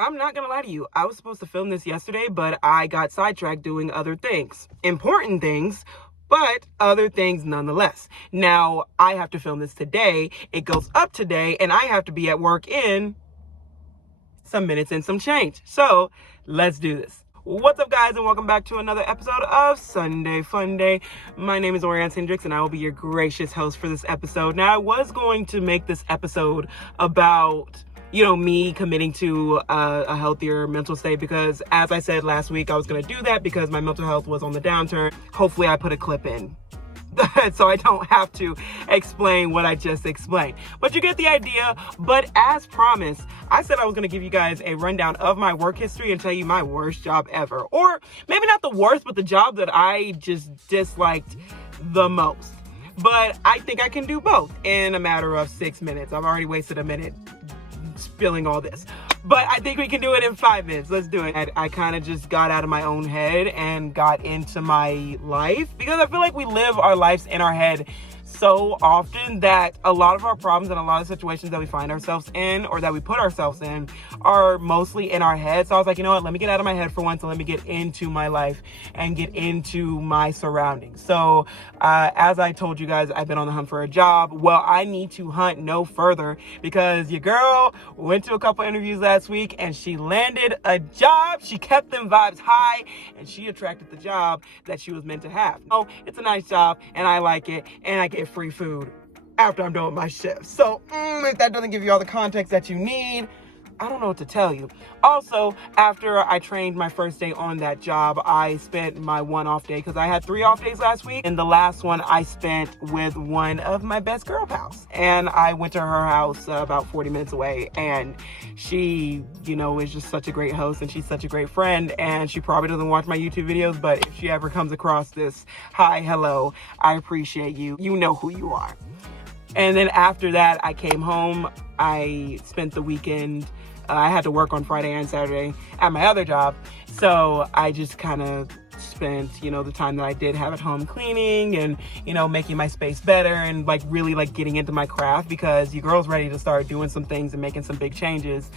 I'm not gonna lie to you. I was supposed to film this yesterday, but I got sidetracked doing other things. Important things, but other things nonetheless. Now, I have to film this today. It goes up today, and I have to be at work in some minutes and some change. So, let's do this. What's up, guys, and welcome back to another episode of Sunday Fun Day. My name is Orianne Hendricks, and I will be your gracious host for this episode. Now, I was going to make this episode about me committing to a healthier mental state because, as I said last week, I was going to do that because my mental health was on the downturn. Hopefully, I put a clip in so I don't have to explain what I just explained. But you get the idea. But as promised, I said I was going to give you guys a rundown of my work history and tell you my worst job ever. Or maybe not the worst, but the job that I just disliked the most. But I think I can do both in a matter of 6 minutes. I've already wasted a minute spilling all this, but I think we can do it in 5 minutes. Let's do it. I kind of just got out of my own head and got into my life because I feel like we live our lives in our head so often that a lot of our problems and a lot of situations that we find ourselves in or that we put ourselves in are mostly in our head. So I was like, you know what, let me get out of my head for once and let me get into my life and get into my surroundings. So as I told you guys, I've been on the hunt for a job. Well, I need to hunt no further because your girl went to a couple interviews last week and she landed a job. She kept them vibes high and she attracted the job that she was meant to have. Oh, it's a nice job and I like it, and I get free food after I'm done with my shift. So if that doesn't give you all the context that you need, I don't know what to tell you. Also, after I trained my first day on that job, I spent my one off day because I had 3 off days last week. And the last one I spent with one of my best girl pals. And I went to her house about 40 minutes away. And she, is just such a great host and she's such a great friend. And she probably doesn't watch my YouTube videos, but if she ever comes across this, hi, hello, I appreciate you. You know who you are. And then after that, I came home. I spent the weekend. I had to work on Friday and Saturday at my other job. So I just kind of spent, the time that I did have at home cleaning and, making my space better and really getting into my craft because your girl's ready to start doing some things and making some big changes.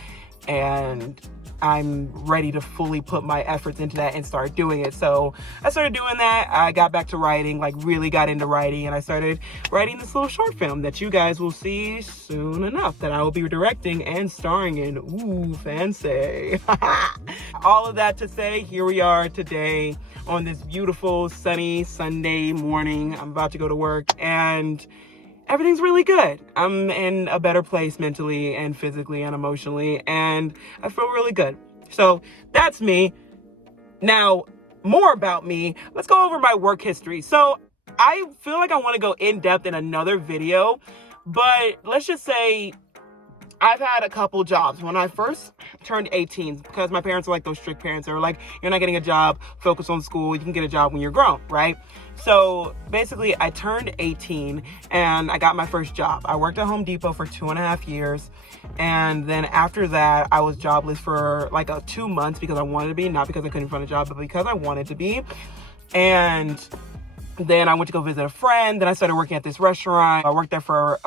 And I'm ready to fully put my efforts into that and start doing it. So I started doing that. I got back to writing, really got into writing, and I started writing this little short film that you guys will see soon enough that I will be directing and starring in. Ooh, fancy. All of that to say, here we are today on this beautiful sunny Sunday morning. I'm about to go to work and everything's really good. I'm in a better place mentally and physically and emotionally, and I feel really good. So that's me. Now, more about me. Let's go over my work history. So I feel like I want to go in depth in another video, but let's just say I've had a couple jobs. When I first turned 18, because my parents are like those strict parents that are like, you're not getting a job, focus on school, you can get a job when you're grown, right? So basically I turned 18 and I got my first job. I worked at Home Depot for 2.5 years. And then after that, I was jobless for 2 months because I wanted to be, not because I couldn't find a job, but because I wanted to be. And then I went to go visit a friend. Then I started working at this restaurant. I worked there for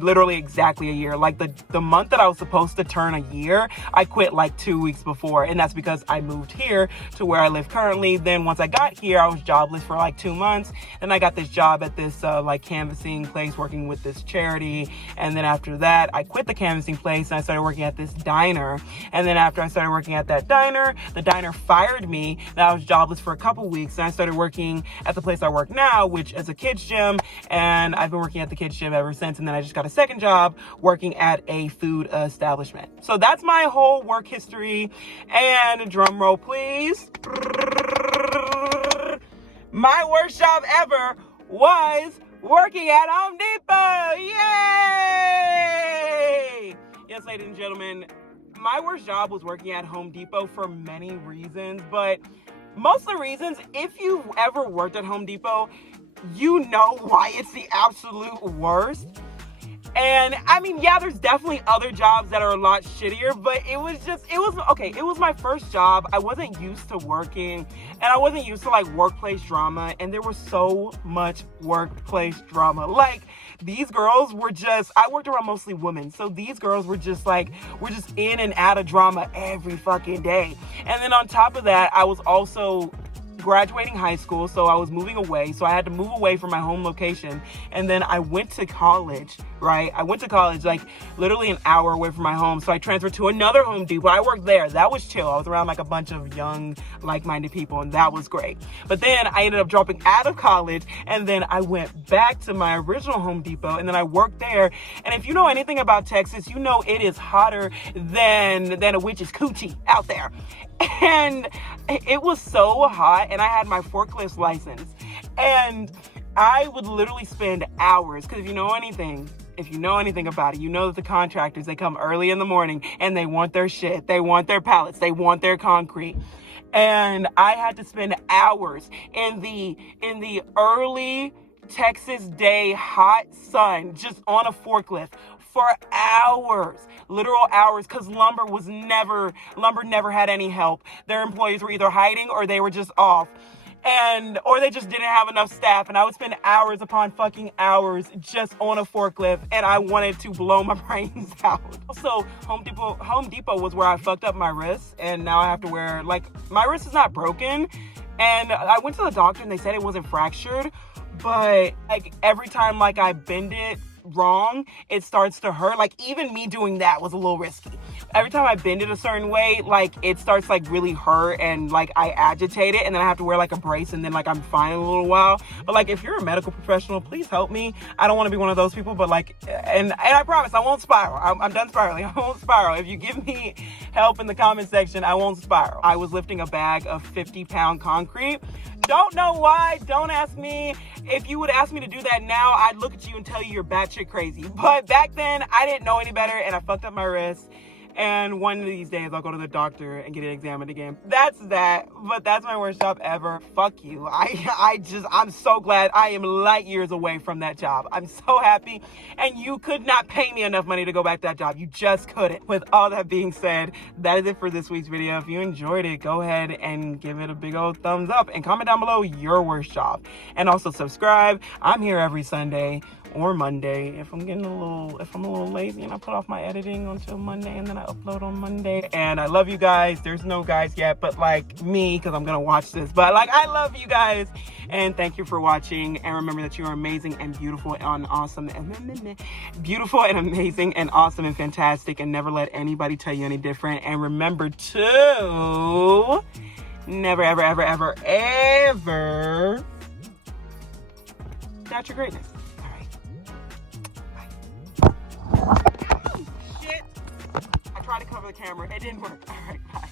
literally exactly a year. The month that I was supposed to turn a year, I quit 2 weeks before. And that's because I moved here to where I live currently. Then once I got here, I was jobless for 2 months. Then I got this job at this canvassing place working with this charity. And then after that, I quit the canvassing place and I started working at this diner. And then after I started working at that diner, the diner fired me. And I was jobless for a couple weeks. And I started working at the place I work now, which is a kids gym, and I've been working at the kids gym ever since. And then I just got a second job working at a food establishment. So that's my whole work history. And drum roll, please. My worst job ever was working at Home Depot. Yay! Yes, ladies and gentlemen, my worst job was working at Home Depot for many reasons, but most of the reasons, if you've ever worked at Home Depot, you know why it's the absolute worst. And I mean, yeah, there's definitely other jobs that are a lot shittier, but it was my first job. I wasn't used to working and I wasn't used to workplace drama, and there was so much workplace drama. these girls were just, I worked around mostly women, so these girls were just like, we're just in and out of drama every fucking day. And then on top of that, I was also graduating high school, so I was moving away, so I had to move away from my home location. And then I went to college, right? I went to college like literally an hour away from my home, so I transferred to another Home Depot. I worked there. That was chill. I was around like a bunch of young, like-minded people, and that was great. But then I ended up dropping out of college, and then I went back to my original Home Depot, and then I worked there. And if you know anything about Texas, you know it is hotter than a witch's coochie out there. And it was so hot, and I had my forklift license, and I would literally spend hours, because if you know anything about it, you know that the contractors, they come early in the morning and they want their shit, they want their pallets, they want their concrete. And I had to spend hours in the early Texas day hot sun just on a forklift for hours, literal hours, because lumber never had any help. Their employees were either hiding or they were just off, or they just didn't have enough staff. And I would spend hours upon fucking hours just on a forklift, and I wanted to blow my brains out. Also, Home Depot was where I fucked up my wrist, and now I have to wear, like, my wrist is not broken, and I went to the doctor and they said it wasn't fractured, but like every time like I bend it wrong, it starts to hurt. Like even me doing that was a little risky. Every time I bend it a certain way, like it starts like really hurt, and like I agitate it, and then I have to wear like a brace, and then like I'm fine in a little while. But like if you're a medical professional, please help me. I don't want to be one of those people, but like, and I promise I won't spiral. I'm done spiraling. I won't spiral. If you give me help in the comment section, I won't spiral. I was lifting a bag of 50-pound concrete. Don't know why. Don't ask me. If you would ask me to do that now, I'd look at you and tell you you're batshit crazy. But back then, I didn't know any better, and I fucked up my wrist. And one of these days, I'll go to the doctor and get it examined again. That's that. But that's my worst job ever. Fuck you. I'm so glad I am light years away from that job. I'm so happy. And you could not pay me enough money to go back to that job. You just couldn't. With all that being said, that is it for this week's video. If you enjoyed it, go ahead and give it a big old thumbs up and comment down below your worst job. And also subscribe. I'm here every Sunday or Monday if I'm a little lazy, and I put off my editing until Monday, and then I upload on Monday. And I love you guys. There's no guys yet, but like me, because I'm gonna watch this, but like I love you guys, and thank you for watching. And remember that you are amazing and beautiful and awesome and beautiful and amazing and awesome and fantastic, and never let anybody tell you any different. And remember to never ever ever ever ever doubt your greatness. Shit. I tried to cover the camera. It didn't work. All right, bye.